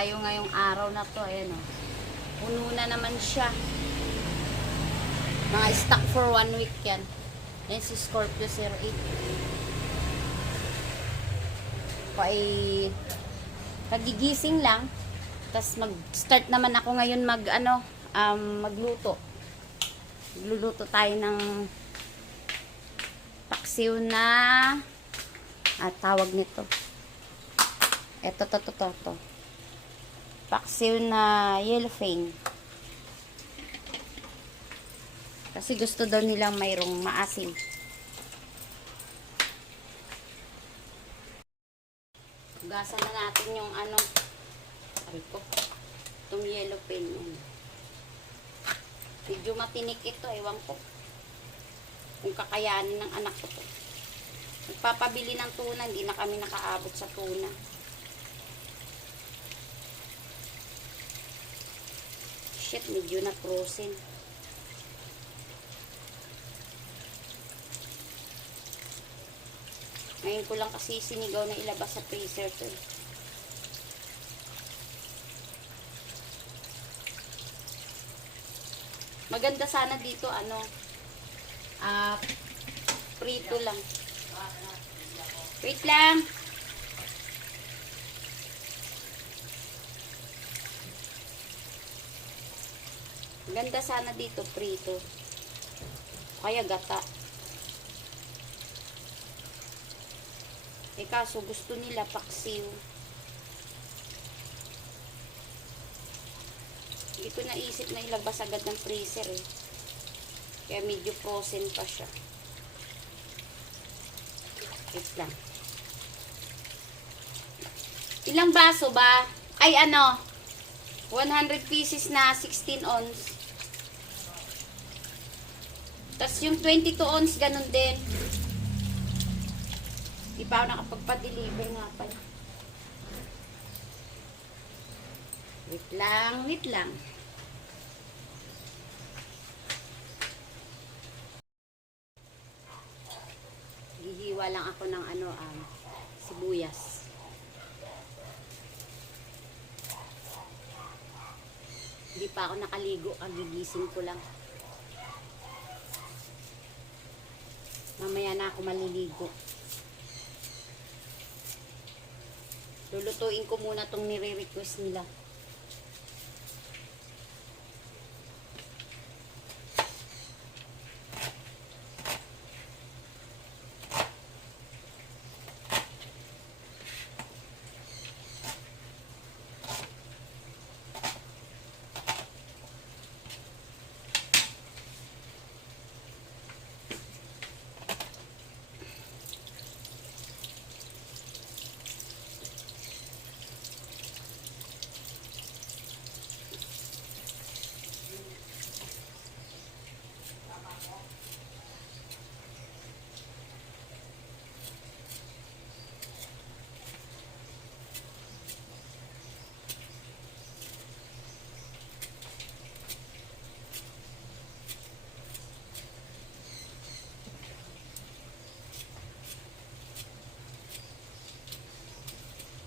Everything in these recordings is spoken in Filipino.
tayo ngayong araw na to. Ayan o. Puno na naman siya. Mga stock for 1 week yan. Ayan si Scorpio 08. Ako ay kagigising lang. Tapos mag-start naman ako ngayon magluto. Magluluto tayo ng paksiw na tawag nito. Ito, to. Paksiw na yellowfin. Kasi gusto daw nilang mayroong maasim. Hugasan na natin yung itong yellowfin. Medyo matinik ito, ewan ko. Kung kakayanin ng anak ko to. Nagpapabili ng tuna, hindi na kami nakaabot sa tuna. Shit, medyo na frozen. Ngayon ko lang kasi sinigaw na ilabas sa freezer to. Maganda sana dito prito lang. Wait lang. Ganda sana dito prito. Kaya gata. Kaso gusto nila paksiw. Hindi ko naisip na ilabas agad ng freezer eh. Kaya medyo frozen pa siya. Wait lang. Ilang baso ba? Ay 100 pieces na 16 ounce. Tapos yung 22 ounce ganun din. Di pa ako nakapagpa-deliver nga pala. Wait lang. Gihiwa lang ako ng sibuyas. Hindi pa ako nakaligo, gigising ko lang. Mamaya na ako maliligo. Lulutuin ko muna tong nire-request nila.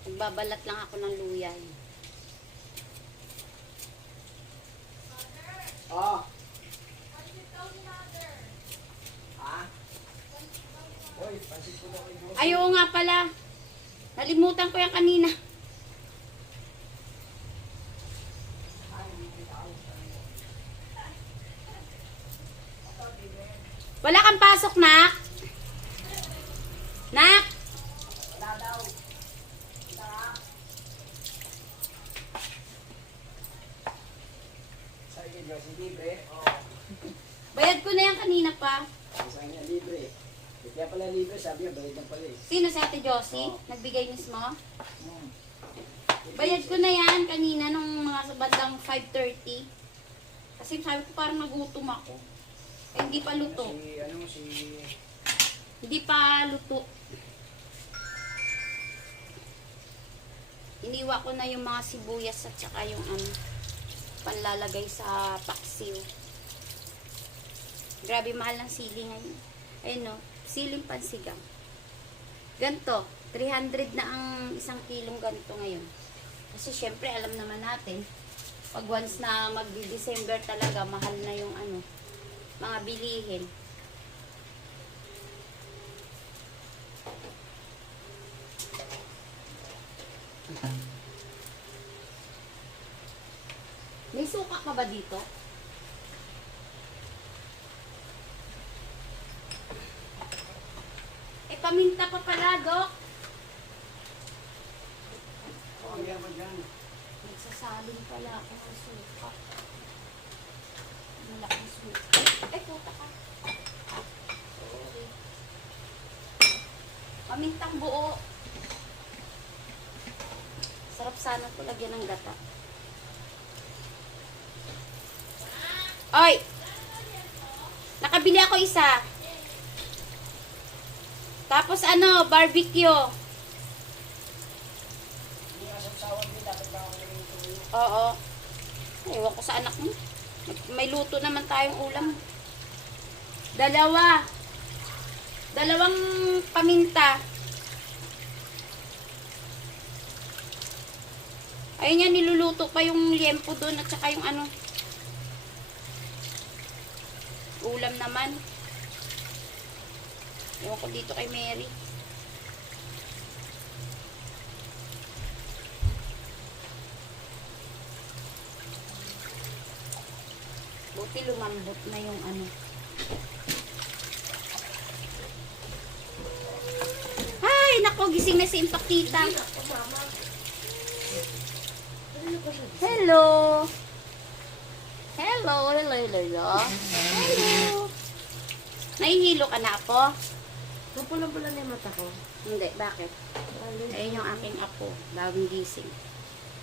Magbabalat lang ako ng luya. Oh. Oy, pansit ko na kayo. Ayaw nga pala. Nalimutan ko yan kanina. Wala kang pasok, Nak? Nak? Wala daw. Sa inyo, si libre. Bayad ko na yan kanina pa. Sa inyo, libre. Kaya pala libre, sabi niya, bayad lang pala eh. Sino si Ate Josie? Nagbigay mismo? Hmm. Bayad ko na yan kanina nung mga sa bandang 5:30. Kasi sabi ko parang nagutom ako. Eh, hindi pa luto. Hindi pa luto. Iniwa ko na yung mga sibuyas at saka yung panlalagay sa paksiw. Grabe mahal ng sili ngayon. Ayun no, siling pansigang. Ganto, 300 na ang isang kilong ganito ngayon. Kasi syempre, alam naman natin, pag once na mag-December talaga, mahal na yung ano, mga bilihin. May suka ka ba dito? Eh, paminta pa pala, Dok. Pamilya mo dyan. Nagsasalin pala ako ng suka. Malaking suka. Ay, puta ka. Sorry. Pamintang buo. Sarap sana ko lagyan ng gata. Oy! Nakabili ako isa. Tapos ano, barbecue. Hindi ka sasawan din. Dapat ba ako naging tuloy? Oo. Ewan ko sa anak mo. May luto naman tayong ulam. Dalawang paminta. Ayun yan, niluluto pa yung liempo doon at saka yung ano. Ulam naman. Ewan ko dito kay Mary. Buti lumambot na yung ano. Ay, nako, gising na si Impactita. Hello. Hello, hello, hello. Hello. Nahihilo ka na ako? Mapulang-pula na yung mata ko. Hindi, bakit? Ayun yung aking apo, bagong gising.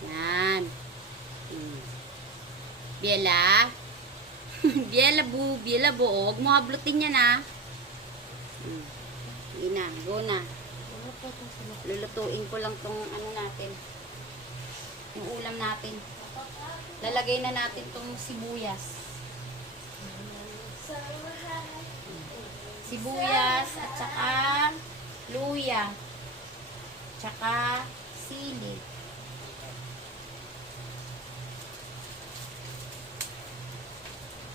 Yan. Biela. Biela bu, Biela bu. Huwag mo hablutin yan ha. Hindi na, go na. Lulutuin ko lang tong ano natin. Yung ulam natin. Lalagay na natin tong sibuyas. Sibuyas at saka luya. Tsaka sili.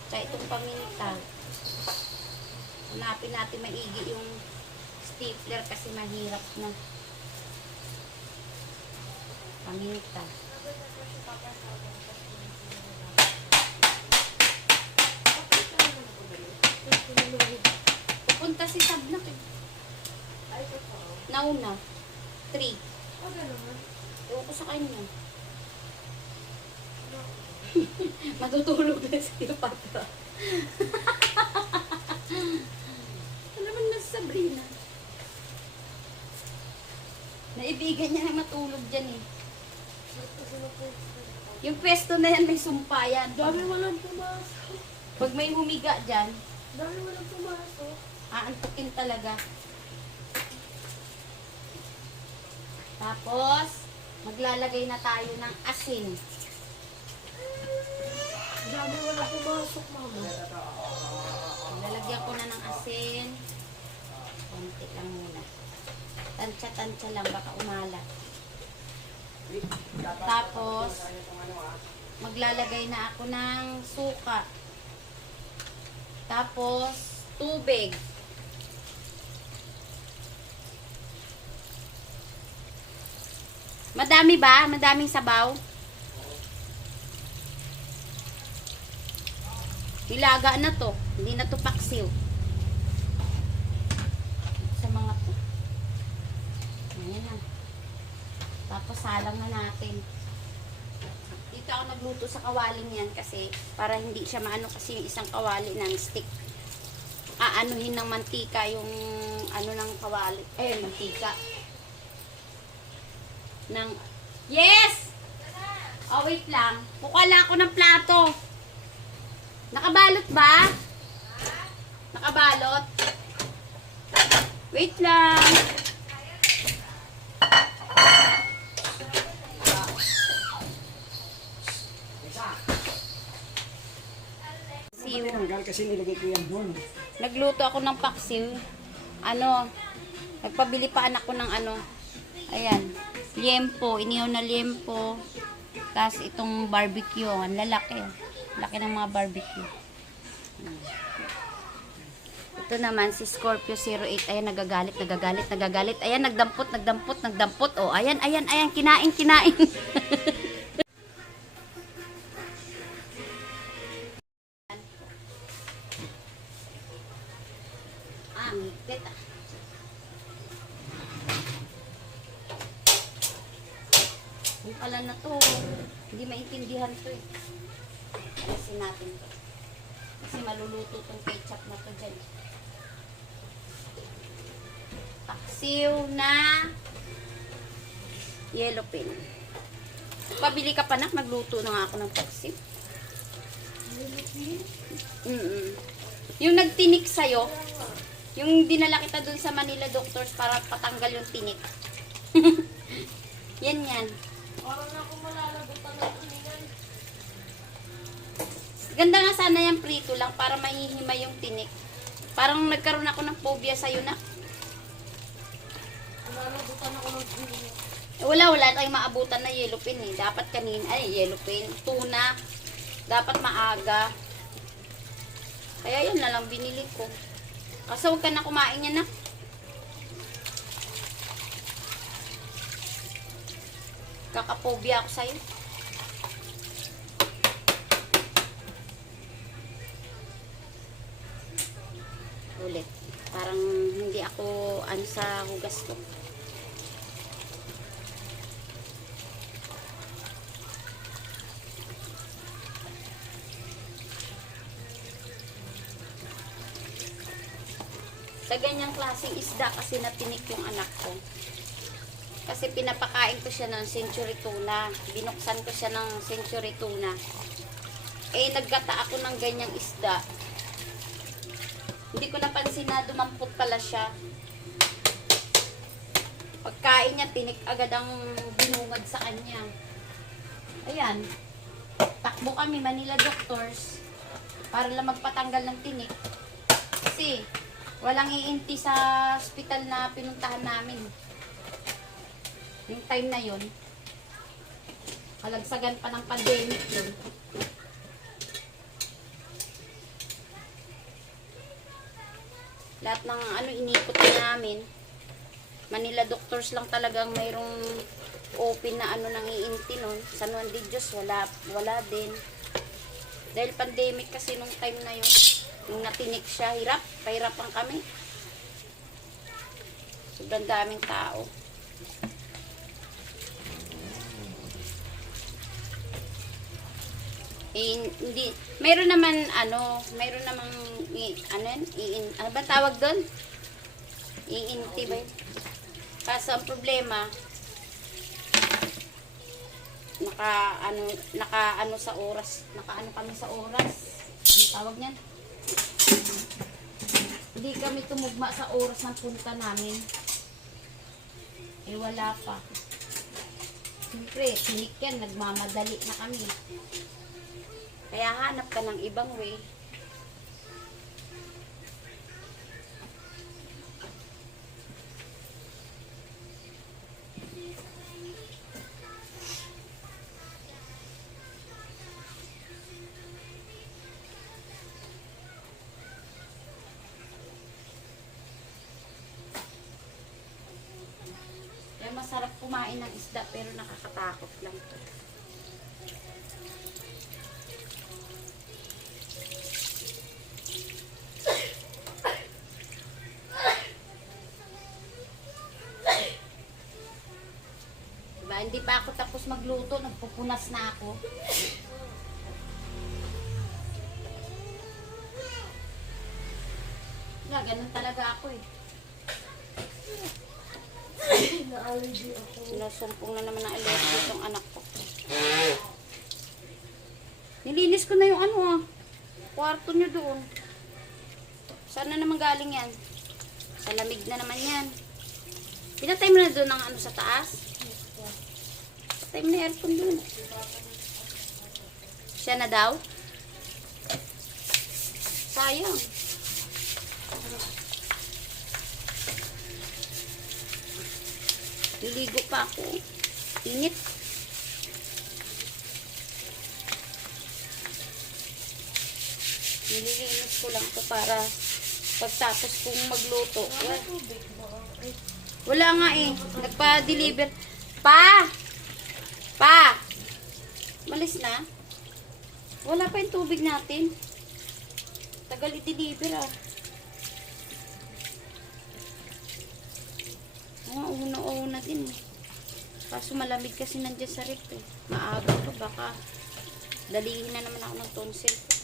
Tsaka itong paminta. Hanapin natin maigi yung stapler kasi mahirap na. Paminta. Pupunta si Sabnak eh. Nauna. 3. Ewan ko sa kanya. Matutulog na si Patra. Ano naman na si Sabrina? Naibigan niya na matulog dyan eh. Yung pwesto na yan may sumpa yan. Dami walang pumasok. Pag may humiga dyan, Dami walang pumasok. aantukin talaga. Tapos, maglalagay na tayo ng asin. Dami walang pumasok, mama. Lalagyan ko na ng asin. Konti lang muna. Tansya-tansya lang, baka umala. Tapos, maglalagay na ako ng suka. Tapos, tubig. Madami ba? Madaming sabaw? Nilaga na to. Hindi na to paksiw. Sa mga to. Ayan na. Tapos salang na natin. Dito ako nagluto sa kawaling yan kasi para hindi siya maano kasi yung isang kawali ng stick. Aanuhin ng mantika yung ano ng kawali. Mantika. Yes! Oh, wait lang. Kukala ako ng plato. Nakabalot ba? Nakabalot? Wait lang. Siw. Tanggal kasi nilagay ko yan doon. Nagluto ako ng paksiw. Ano, nagpabili pa anak ko ng ano. Ayan, liempo, inihaw na liempo. Tapos itong barbecue, ang lalaki. Laki ng mga barbecue. Ito naman si Scorpio 08. Ayan, nagagalit. Ayan, nagdampot. Oh, ayan, kinain. Ang higpit ah. Yung pala na to, hindi maintindihan to eh. Alisin natin to. Kasi maluluto tong ketchup na to dyan. Paksiw na yellow pin. Pabili ka pa na, magluto na nga ako ng paksiw. Yung nagtinik sa'yo, yung dinala kita dun sa Manila Doctors para patanggal yung tinik. Yan. Parang ako malalagutan ng tiningan. Ganda nga sana yung prito lang para mahihimay yung tinik. Parang nagkaroon ako ng phobia sa'yo na. Malalagutan ako ng tiningan. Wala tayong maabutan na yellow pin eh. Dapat yellow pin. Tuna. Dapat maaga. Kaya yun na lang binili ko. Kasi huwag ka na kumain yan na. Kakapobia ako sa'yo. Ulit. Parang hindi ako sa hugas ko. Sa ganyang klaseng isda kasi natinik yung anak ko. Kasi pinapakain ko siya ng century tuna. Binuksan ko siya ng century tuna. Eh, nagkata ako ng ganyang isda. Hindi ko napansin na dumampot pala siya. Pagkain niya, tinik agad ang binungad sa kanya. Ayan. Takbo kami, Manila Doctors. Para lang magpatanggal ng tinik. Kasi, walang iinti sa hospital na pinuntahan namin. Yung time na yun, kalagsagan pa ng pandemic yun. Lahat ng inikot na namin, Manila Doctors lang talagang mayroong open na nang iinti nun. San Juan de Dios, wala din. Dahil pandemic kasi nung time na yun. Nung natinik siya, pahirapan kami. Sobrang daming tao. Hindi, mayroon naman ano ba tawag doon? Iinti ba yun? Kaso ang problema, naka sa oras. Naka kami sa oras. Ano tawag niyan? Hindi kami tumugma sa oras ng punta namin. Eh, wala pa. Siyempre, tinik yan. Nagmamadali na kami. Kaya hanap ka ng ibang way. Masarap kumain ng isda pero nakakatakot lang to. Diba? Hindi pa ako tapos magluto, nagpupunas na ako. Ganun talaga ako eh. Na-allergy ako. Sinusumpong na naman ng allergy itong anak ko. Nilinis ko na yung kwarto nyo doon. Saan na naman galing yan? Sa lamig na naman yan. Pinatay mo na doon ang sa taas? Patay mo na aircon doon. Siya na daw? Sayang. Liligo pa ako. Init. Nililinis ko lang to para pagtapos kong magluto. Wala tubig ba? Ay, Wala nga eh. Nagpa-deliver. Pa! Pa! Malis na? Wala pa yung tubig natin. Tagal i-deliver ah. Una din eh. Kaso malamig kasi nandiyan sa rep eh. Maaga pa baka dalihin na naman ako ng tonsil ko.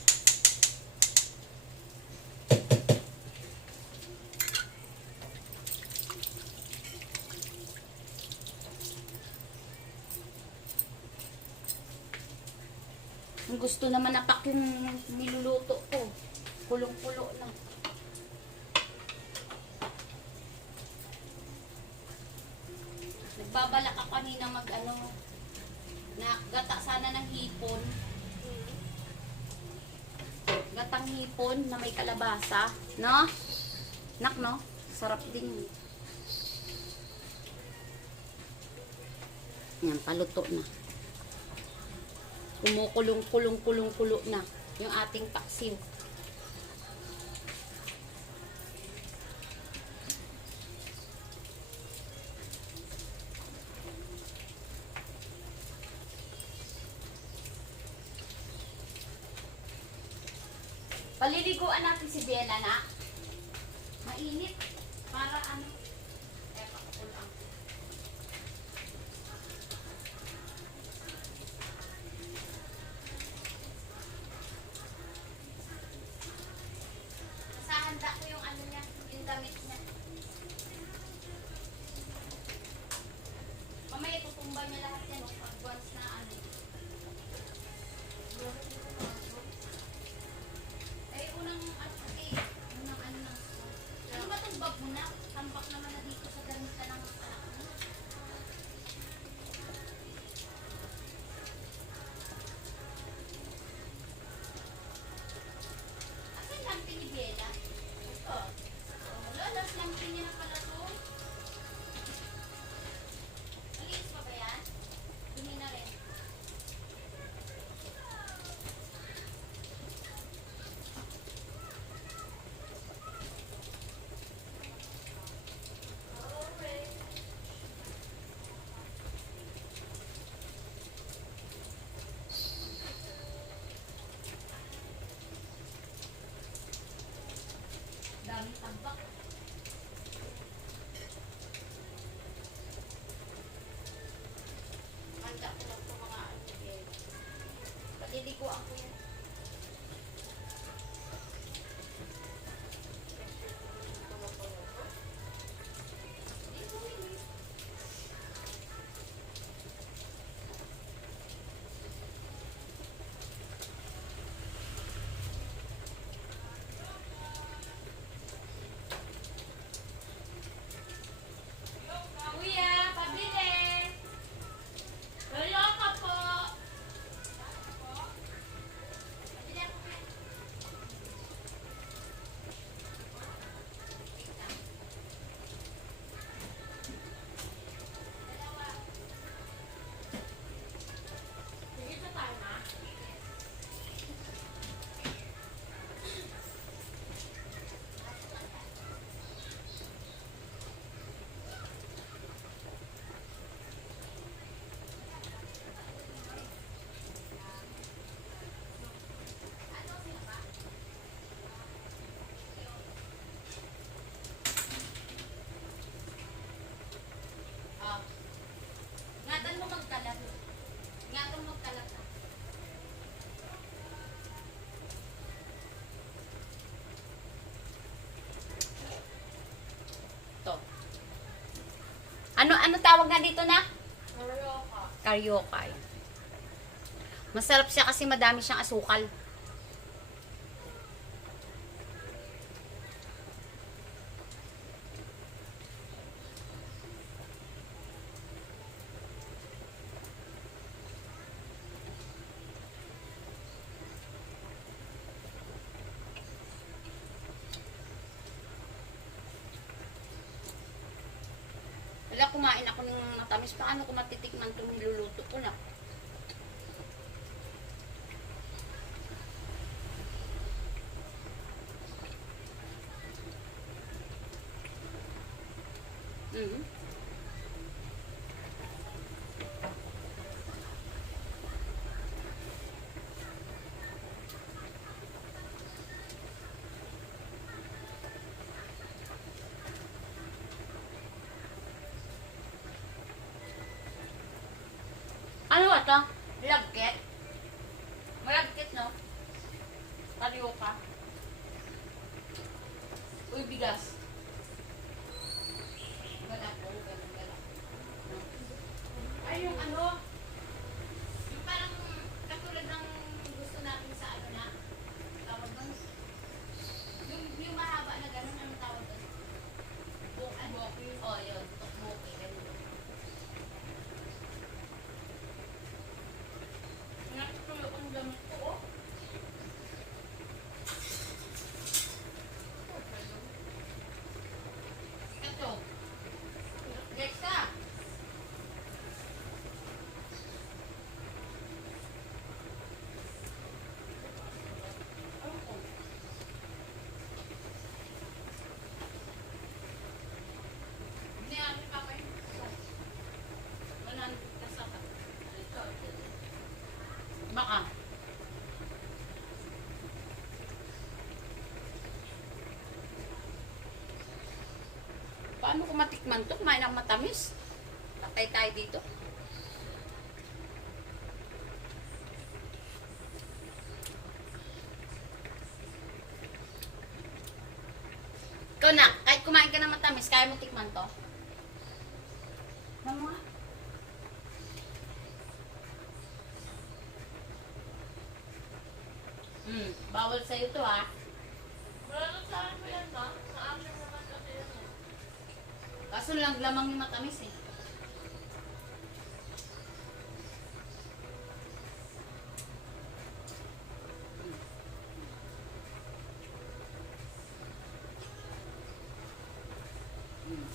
Ang gusto naman napak yung niluluto ko. Kulong-kulo na. Nagbabalak ako kanina gata sana ng hipon. Gatang hipon na may kalabasa. No? Nak, no? Sarap din yun. Yan, paluto na. Kumukulong-kulong-kulong-kulo na yung ating paksiw. Paliliguan natin si Bella na. Mainit. Para ano. Eh, pakukulang. Nasahanda ko yung ano niya. Yung damit niya. Mamaya tutumba niya lahat yan. Pag once na ano. Ay, unang ano na. Ano ba itong bag mo na? Tambak naman na dito sa ganita ng anak mo. Asan lampi ni Bella? Ito. Lolas, lampi niya na pala to. Malinis pa ba yan? Dumi na rin. Daming tambak. Handa ko lang ito mga ano eh. Paliliguan ko yan. Kuya, pabili! Hello ka po! Pabili ako kuya. Dalawa. Sige na tayo na. Ah. Ingatan mo magkalat. Ingatan mo magkalat na. To. Ano tawag nga dito na? Maroka. Karyoka. Masarap siya kasi madami siyang asukal. Wala, kumain ako ng matamis. Paano ko matitikman itong niluluto ko na? Mm. Ano ba to? Lagkit? Malagkit, no? Tarioka. Uy, bigas. Galat, galat. Ay, yung ano? Yung parang katulad ng gusto natin sa ano na? Tawag doon? Yung mahaba na gano'n, anong tawag doon? Buki. Oh, yun. Buki. Ganun. Nakatulog ang gamit ko, oh. Ito. Dexa. Hindi natin papayin. Wala nang kasaka. Ito. Baka. Paano ko matikman to? Kumain ng matamis. Patay tayo dito. Ikaw na, kahit kumain ka ng matamis, kaya mo tikman to? Ano nga? Bawal sa'yo to, ah. Wala na sa akin ko yan na. Na-action naman kasi yan eh. Kaso lang lamang yung matamis, eh.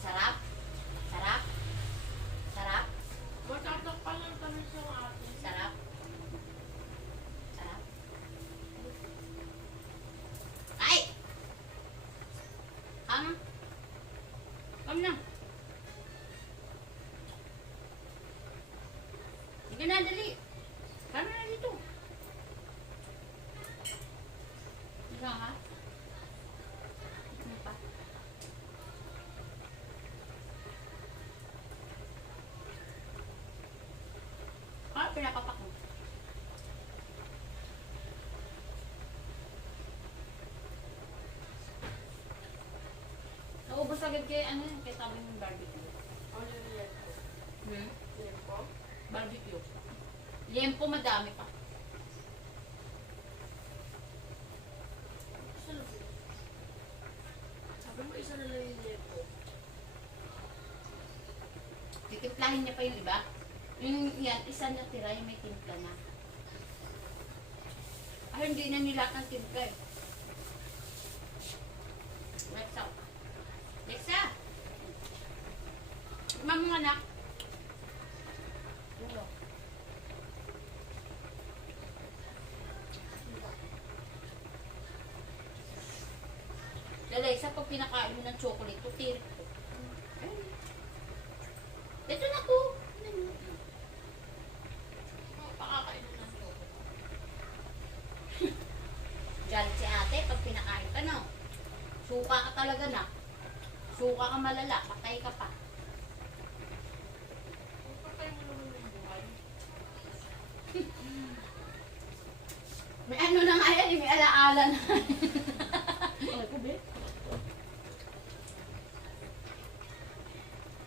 Sarap? Sarap? Sarap? Magtatakpan ng tamis yung atin. Sarap? Sarap? Ay! Come na. Sige na, dali. Kama na dito. Ikaw ha? Ano pa? Pinapapak mo. Naubos agad kay ano yun, kay sabi ng barbecue. Ano yung liempo? Liempo? Barbecue. Liempo madami pa. Sabi mo isa na lang yung liempo. Titimplahin niya pa yung iba. Yung yan, isa na tira yung may timpla na. Ay, hindi na nila ang timpla eh. Lexa. Lexa! Tignan mo anak. Ano? Lalesa, pag pinakain mo ng chocolate, tutirik ko. Ito na ko. Pakakainin ng chocolate. Diyan si ate, pag pinakain ka no. Suka ka talaga na. Suka ka malala, patay ka pa. Patay mo naman yung buhay. May ano na nga yan, may alaala na. Ano ko, be?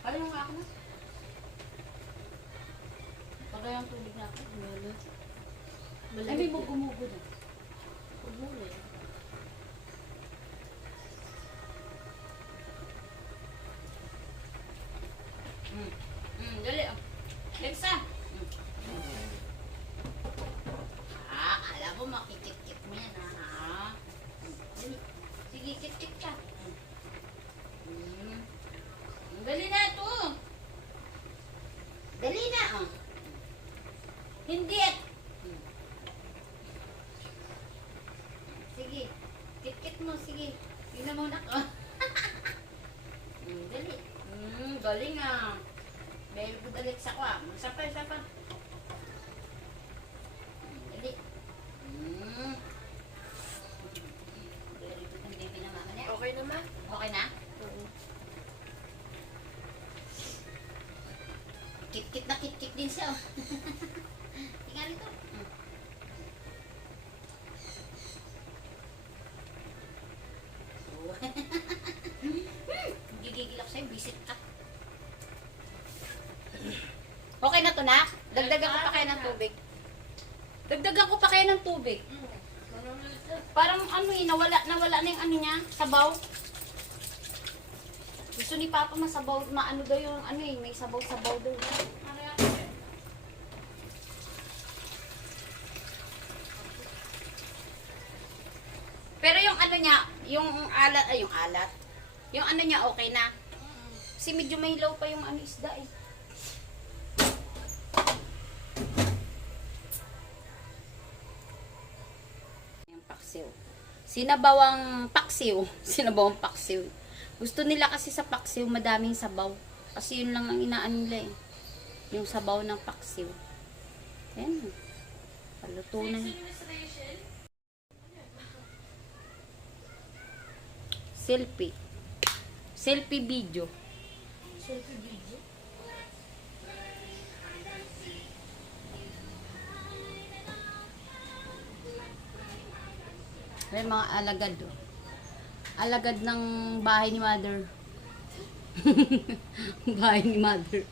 Ano nga ako na? Pagay ang tubig na ako. Ay, may gumugo na. Huwag mo na yun. Dali. Lexa. Alam mo, makikit-kit mo yan, ha? Dali. Sige, kit-kit ka. Dali na ito. Dali na, oh. Hindi at. Sige. Kit-kit mo, sige. Yun na muna ko. Dali. Galing ah. Very good ulit sa kwa. Magsapa. Dali. Very good ang baby na mama niya. Okay naman. Okay na? Kit-kit na kit-kit din siya. Tingnan nito. Gigigil ako sa'yo, visit ka. Okay na to, nak? Dagdagan ko pa kayo ng tubig. Dagdagan ko pa kayo ng tubig. Parang ano eh, nawala na yung ano niya, sabaw. Gusto ni Papa masabaw, maano daw yung ano eh, may sabaw-sabaw daw. Pero yung ano niya, yung alat, yung ano niya okay na. Kasi medyo may low pa yung ano isda eh. Yung paksiw. Sinabawang paksiw. Gusto nila kasi sa paksiw madaming sabaw. Kasi yun lang ang inaan nila eh. Yung sabaw ng paksiw. Ayan. Paluto na yun. Selfie video. May mga alagad oh. Alagad ng bahay ni Mother. Bahay ni Mother.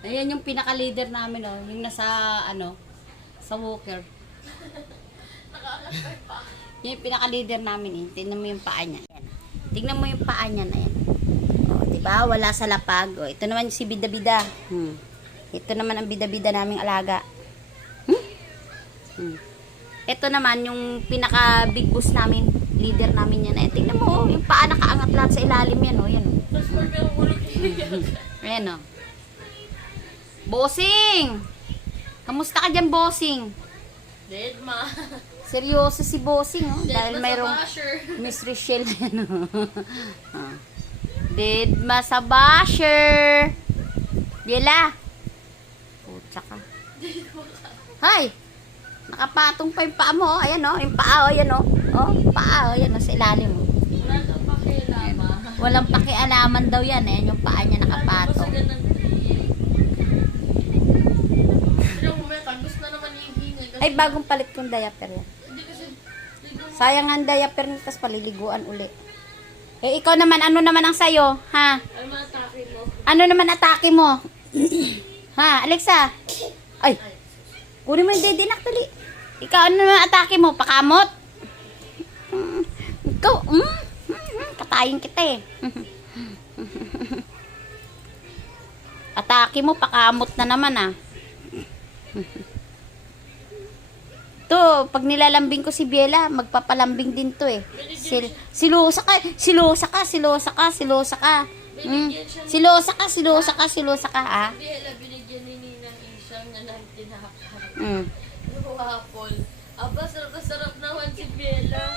Ayan yung pinaka-leader namin oh, yung nasa ano, sa walker. Yan yung pinaka-leader namin eh. Tingnan mo yung paa niya. Ayan. Tingnan mo yung paa niya na yan. O, diba? Wala sa lapag. O, ito naman si Bida-Bida. Ito naman ang Bida-Bida naming alaga. Ito naman yung pinaka-big boss namin. Leader namin yan. Ayan, tingnan mo. Yung paa nakaangat lahat sa ilalim yan. O, yan o. Tapos parang ulog. Ayan o. Bossing! Kamusta ka dyan, Bossing? Dead ma. Seryoso si Bossing, oh. Dahil Dead ma mayroong sa basher. Miss Richelle. Dead ma sa basher. Biela. Putsa ka. Hay! Nakapatong pa yung paa mo, oh. Ayan, oh. Yung paa, oh. Ayan, oh. Oh, yung paa, oh. Ayan, oh. Sa ilalim, oh. Wala kang pakilama. Walang pakialaman daw yan, eh. Yung paa niya nakapatong. Pero may tagos na naman yung hinga. Ay, bagong palit kong diaper yan. Hindi kasi, Sayang ang diaper niya, tapos paliliguan uli. Eh, ikaw naman, ano naman ang sayo? Ha? ay matake mo. Ano naman atake mo? Ha, Alexa? Ay, kunin mo yung dedinak, tali. Ikaw, ano naman atake mo? Pakamot? Ikaw, katayin kita eh. Atake mo, pakamot na naman ah. To, pag nilalambing ko si Biela, magpapalambing din to eh. Silosa ka. Silosa ka. Ah. Biela, binigyan ni Ninang isang na tinahakhan. Mm. Wapol. Aba, sarap naman si Biela.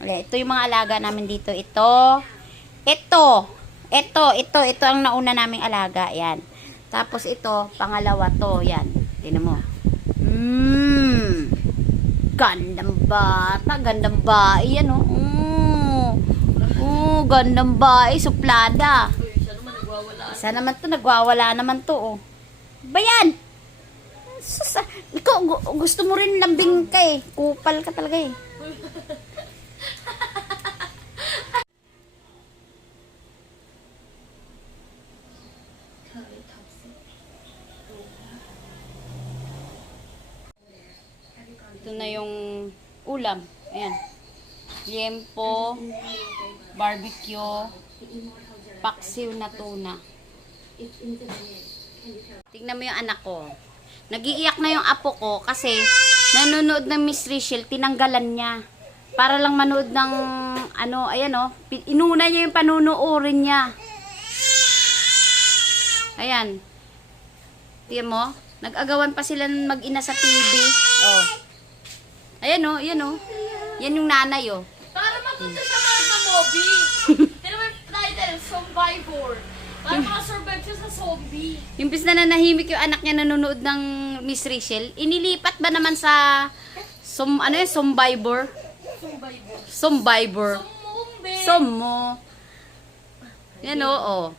Ito yung mga alaga namin dito. Ito ang nauna naming alaga. Yan. Tapos ito, pangalawa to. Yan. Tingnan mo. Gandang bata. Gandang bae. Yan o. Gandang bae. Suplada. Uy, siya naman nagwawala. Isa naman to. Nagwawala naman to. Oh. Bayan! Ikaw, gusto mo rin lambing ka eh. Kupal ka talaga eh. Ito na yung ulam. Ayan. Liempo, barbecue, paksiw na tuna. Tingnan mo yung anak ko. Nagiiyak na yung apo ko kasi nanonood ng Miss Richelle, tinanggalan niya. Para lang manood ng ano, ayan o. Inuna niya yung panunuorin niya. Ayan. Tingnan mo. Nag-agawan pa sila mag-ina sa TV. Oh. Ayan o, yan o. Yan yung nanay o. Para mapunta sa mga movie. Pero may title, Survivor. Para makasurvive siya sa zombie. Imbis na nanahimik yung anak niya nanonood ng Miss Rachel, inilipat ba naman sa Survivor? Survivor. Survivor. Sumumbe. Somo. Yan oo.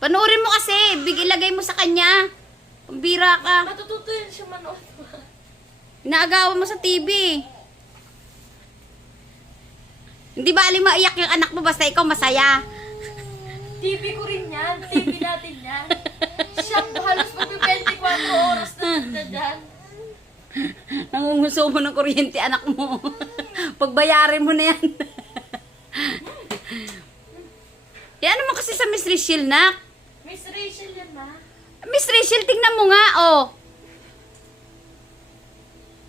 Panoorin mo kasi. Ilagay mo sa kanya. Pambira ka. Matututo yan siya manood. Inaagawan mo sa TV. Hindi ba aling maiyak yung anak mo basta ikaw masaya? TV ko rin yan. TV natin yan. Siya halos mag-24 oras na dyan. Nangunguso mo ng kuryente anak mo. Pagbayarin mo na yan. Yan naman kasi sa Miss Rachel, nak. Miss Rachel yan, ma. Miss Rachel, tingnan mo nga, oh.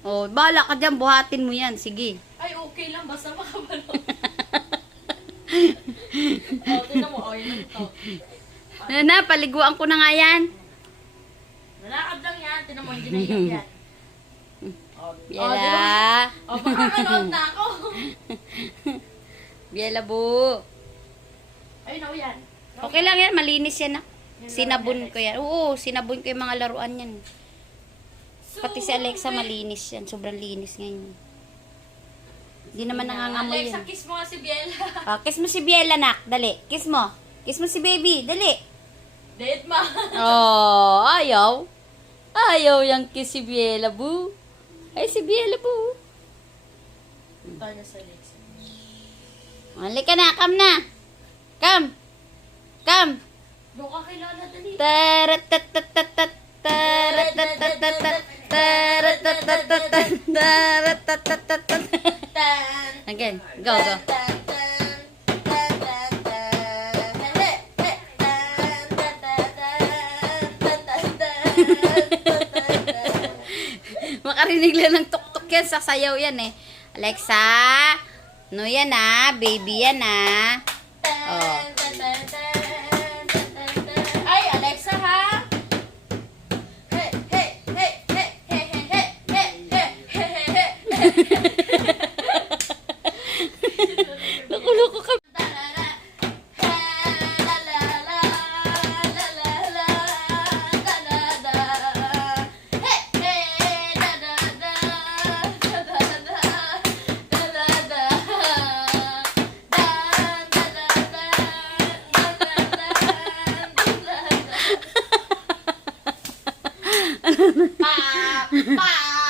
Oh, bahala ka dyan, buhatin mo yan. Sige. Ay, okay lang. Basta makabalo. Tinan mo. Yun ito. Ano na, paliguan ko na nga yan. Nalakad lang yan. Tinan mo, hindi na yan. Biela. Makakanood na ako. Biela, bu. Ayun ako yan. Okay lang yan, malinis yan, nak. Sinabon ko yan. Oo, sinabon ko yung mga laruan yan. Pati si Alexa malinis yan. Sobrang linis ngayon. Hindi naman nangangamoy Alexa, yan. kiss mo nga si Biela. Oh, kiss mo si Biela, nak. Dali. Kiss mo. Kiss mo si baby. Dali. Date ma. Oh, ayaw. Ayaw yung kiss si Biela, bu. Ay, si Biela, bu. Tayo na sa Alexa. Halika na. Come na. Come. Come. Doon ka kilala, dali. Taratatatat. Taratatatat. Taratatatat. Taratatatat. Tan. Again. Go, go. Tan, tan, tan, tan, tan. Hey, hey. Tan, tan, tan, tan, tan, tan, tan. Makarinig lang ng tuk-tuk yan. Sasayaw yan eh. Alexa. No yan ah. Baby yan ah. Oh. Tan, tan, tan, tan, tan, tan. Ay, Alexa ha? Hey, hey, hey, hey, hey, hey, hey, hey, hey, hey, hey, hey. Nakuloko ka. Pa!